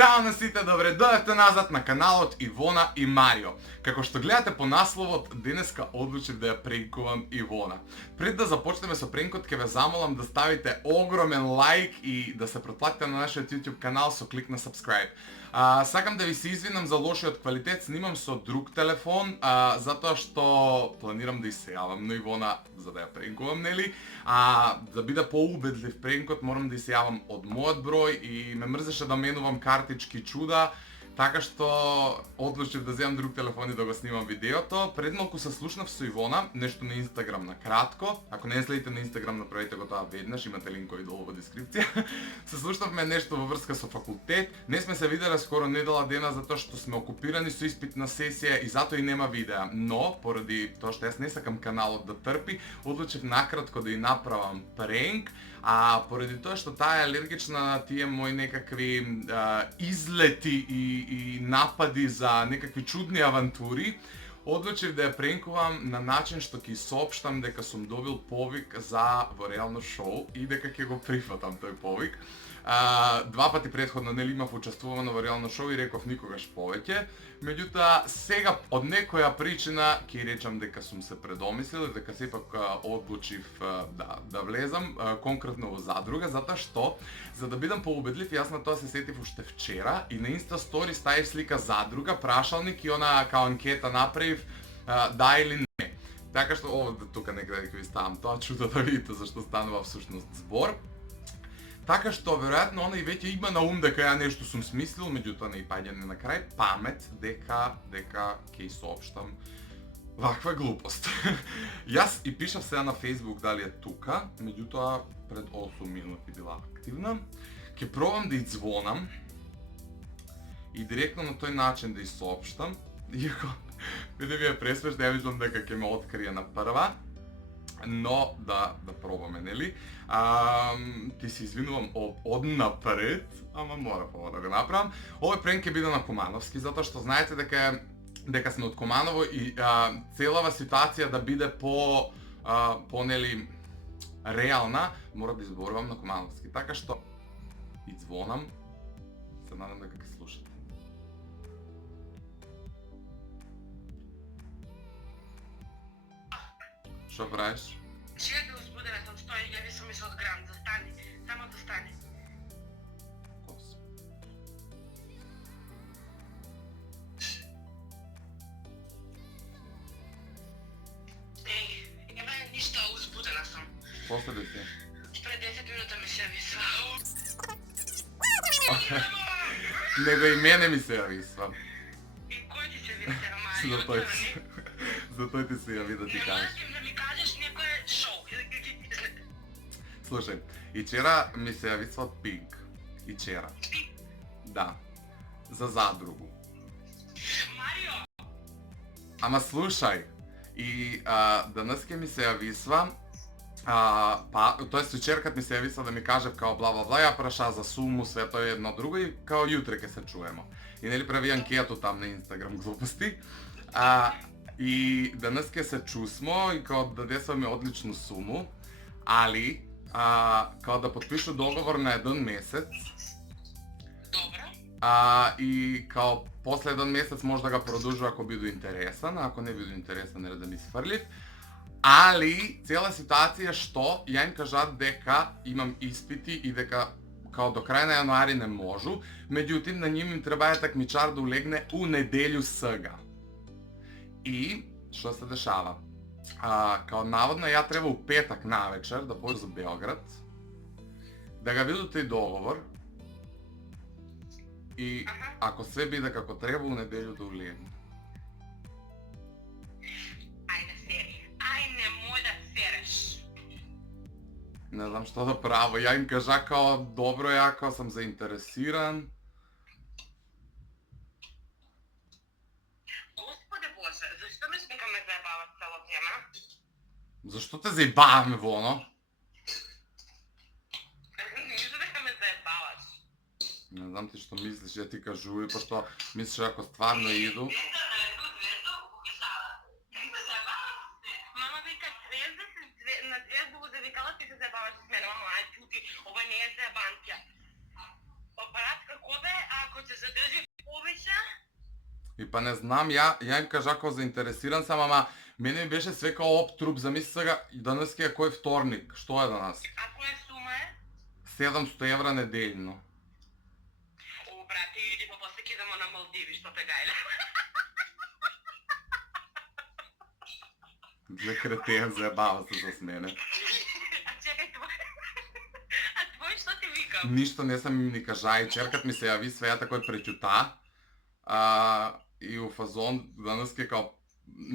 Здраво на сите, добре дојдовте назад на каналот Ивона и Марио. Како што гледате по насловот, денеска одлучив да ја пренкувам Ивона. Пред да започнеме со пренкот, ќе ве замолам да ставите огромен лайк и да се претплатите на нашиот YouTube канал со клик на subscribe. Сакам да ви се извинам за лошиот квалитет, снимам со друг телефон, затоа што планирам да исејавам на Ивона за да ја пренкувам, нели? Да биде поубедлив пренкот, морам да исејавам од мојот број и ме мрзеше да менувам картички чуда, така што одлучив да земам друг телефон и да го снимам видеото. Пред малку се слушнав со Ивона, нешто на Инстаграм на кратко. Ако не следите на Инстаграм, направете го тоа веднаш, имате линкови долу во дескрипција. Се слушнавме нешто во врска со факултет. Не сме се виделе скоро недела дена затоа што сме окупирани со испитна сесија и затоа и нема видеа. Но поради тоа што јас не сакам каналот да трпи, одлучив накратко да ја направам пренк. Поради тоа што таа е алергична на тие мои некакви излети и напади за некакви чудни авантури, одлучив да ја пренкувам на начин што ќе соопштам дека сум добил повик за во реално шоу и дека ќе го прифатам тој повик. Два пати претходно нели имав учествувано во реално шоу и реков никогаш повеќе. Меѓутоа сега од некоја причина ќе речам дека сум се предомислил и дека сепак одлучив да влезам конкретно во задруга, затоа што за да бидам поубедлив, јас на тоа се сетив уште вчера и на Инста стори ставив слика задруга, прашалник и она као анкета направив да или не. Така што тука некаде ќе ви ставам тоа чудо да видите зашто станува всушност збор. Така што, веројатно, она и веќе има на ум дека ја нешто сум смислил, меѓутоа не и паѓане на крај памет дека ќе соопштам ваква глупост. Јас и пишав сега на Facebook дали е тука, меѓутоа пред 8 минути била активна. Ќе пробам да извонам и директно на тој начин да ја соопштам, иако види ви е пресмешно, ја мислам дека ќе ме открие на прва. Но да пробаме, нели? Ти се извинувам од напред, ама мора ова да го направам. Овој пренк ќе биде на Кумановски, затоа што знаете дека сме од Куманово и целава ситуација да биде по нели реална, мора да изборувам на Кумановски. Така што извонам, се надам дека ќе слушате. Што правиш? Чекај да узбудена сам, стои, јави сум ми се од грам, застани, само застани. Ева ништо, узбудена сум. После да си? Пред 10 минута ми се јависва. Него и мене ми се јависва. И кој ти се јависва, Затоа ти се јави да ти кажеш. Да ми кажеш некој шоу. Слушај, и вчера ми се јависва од Пинк. И вчера. Да. За задругу. Марио! Ама слушај, и денеска ми се јависва, тоест вчеркат ми се јависва да ми каже као бла бла бла, ја праша за суму, све тоа е едно друго и као јутре ќе се чуемо. И нели прави анкету там на Инстаграм глупости. И денеска се чусмо и као дадесваме одличну суму, али као да подпишу договор на 1 месец. Добро. И као после 1 месец може да го продолжува ако биду интересан, а ако не биду интересан нели да ми сфрлив. Али цела ситуација што ја им кажат дека имам испити и дека као до крај на јануари не можу, меѓутоа на нив им треба такмичар да улегне у неделју сега. И што се дешава? Као наводно ја треба у петак навечер да појдам за Белград, да го видам тој договор и ако све биде како треба у неделју да улегне. Ајде сери. Ај немој да сереш. Не знам што да право, ја им кажа као добро ја, као сам заинтересиран. Господи Боже, зашто ме ме заебава цела тема? Зашто те заебаваме во оно? Ништо дека ме заебаваш. Не знам ти што мислиш, ја ти кажуј, пошто мислиш ако стварно иду. Мама вика, на звезду го завикала, ти се заебаваш с мене, мама, ај чути, ова не е заебанција. Апарат како бе, ако ако се задржи повеќе? И па не знам, ја им кажа ако заинтересиран сам, ама мене ми беше све као оптруп, замисли сега, денеска е кој вторник, што е данас? А која сума е? 700 евра неделно. О, брате, иди па после ќе идемо на Малдиви, што те гајле. Две кретен заебава се с мене. А чекај твој. А твој што ти викам? Ништо не сам им ни кажа и черкат ми се јави свејата кој преќута. И у фазон денеска као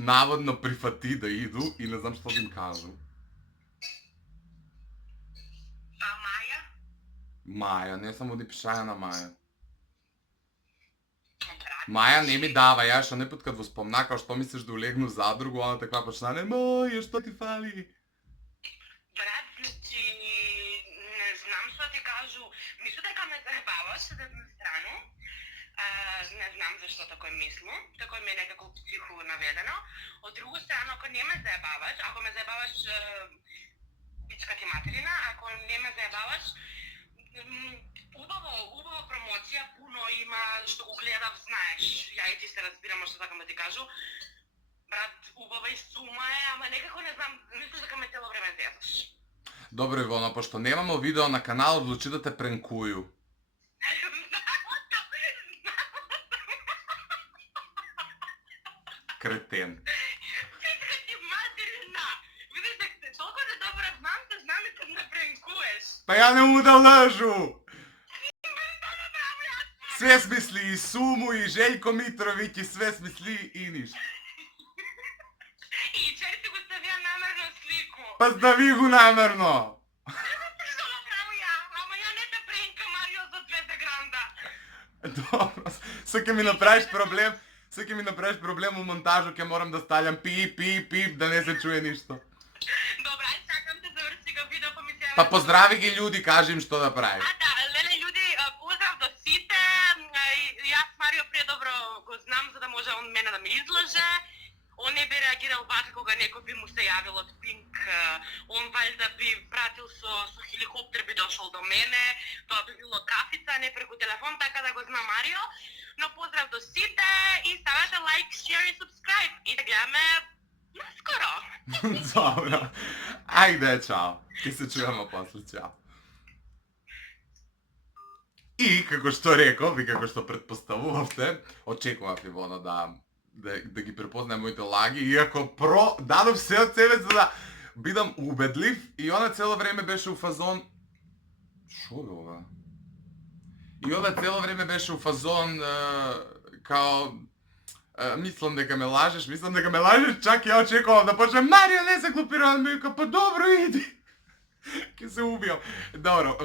наводно прифати да иду и не знам што да им кажам. А Маја? Маја, не само да пишаја на Маја. Брат, Маја не ми дава, ја што не пат кад во спомна, као што мислиш да улегну за другу, она таква почна, не Маја, што ти фали? брат, значи, не знам што ти кажу. Мислу дека ме заебаваш од една страна. Не знам зашто тако мислам. Тако ми е некако психо наведено. Од друга страна, ако не ме заебаваш, ако ме заебаваш пичка ти материна, ако не ме заебаваш, убава промоција, пуно има, што го гледав, знаеш, ја и ти се разбираме што така ме ти кажу. Брат, убава и сума е, ама некако не знам, мислиш дека ме цело време зезаш. Добро, Ивона, пошто немамо видео на канал, одлучи да те пренкую. Кретен. Пичка ти материна! Видиш дека те толку не добро знам, те знам и те ме пренкуеш. Па ја не му да лажу! Све смисли и Суму, и Željko Mitrović, и све смисли и ништо. И чери ти го ставија намерно слику. Па стави го намерно! Што направо ја? Ама ја не те пренка, Марио, за 200 гранда. Добро, сега ќе ми направиш проблем у монтажу, ќе морам да ставljam пип, да не се чуе ништо. Добра, ај сакам да заврши го видео, па ми се... Па поздрави ги луѓи, кажи им што да правиш. Да, леле, људи, поздрав до сите. Јас Марио предобро го знам, за да може он мене да ме излаже. Он не би реагирал вака кога некој би му се јавил од Пинк. Он валјда би пратил со хеликоптер, би дошол до мене. Тоа би било кафица, не преку телефон, така да го знам Марио. Но поздрав до сите и ставете лайк, share и subscribe. И да гледаме наскоро. Добро. Ајде, чао. Ќе се чуеме после, чао. И, како што реков и како што предпоставувавте, очекував Ивона да ги препознае моите лаги, иако дадов се од себе за да бидам убедлив и она цело време беше у фазон... Шо бе ова? И она цело време беше у фазон као... Мислам дека ме лажеш, чак ја очекував да почне Марио, не се глупирам, ми вика, па добро иди. Ке се убијам. Добро,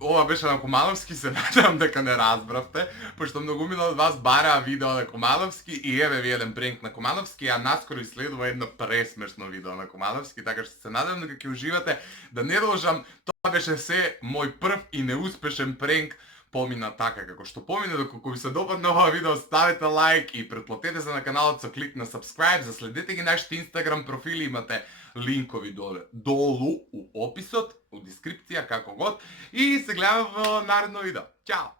ова беше на Кумановски, се надевам дека не разбравте, пошто многумина од вас бараа видео на Кумановски и еве ви еден пренк на Кумановски, а наскоро иследува едно пресмешно видео на Кумановски, така што се надевам дека ќе уживате, да не должам, тоа беше се мој прв и неуспешен пренк, помина така како што помине. Доколку ви се допадна ова видео, ставете лайк и претплатете се на каналот со клик на subscribe, заследете ги нашите Instagram профили, имате линкови долу у описот, у дескрипција, како год, и се гледаме во наредно видео. Ćao!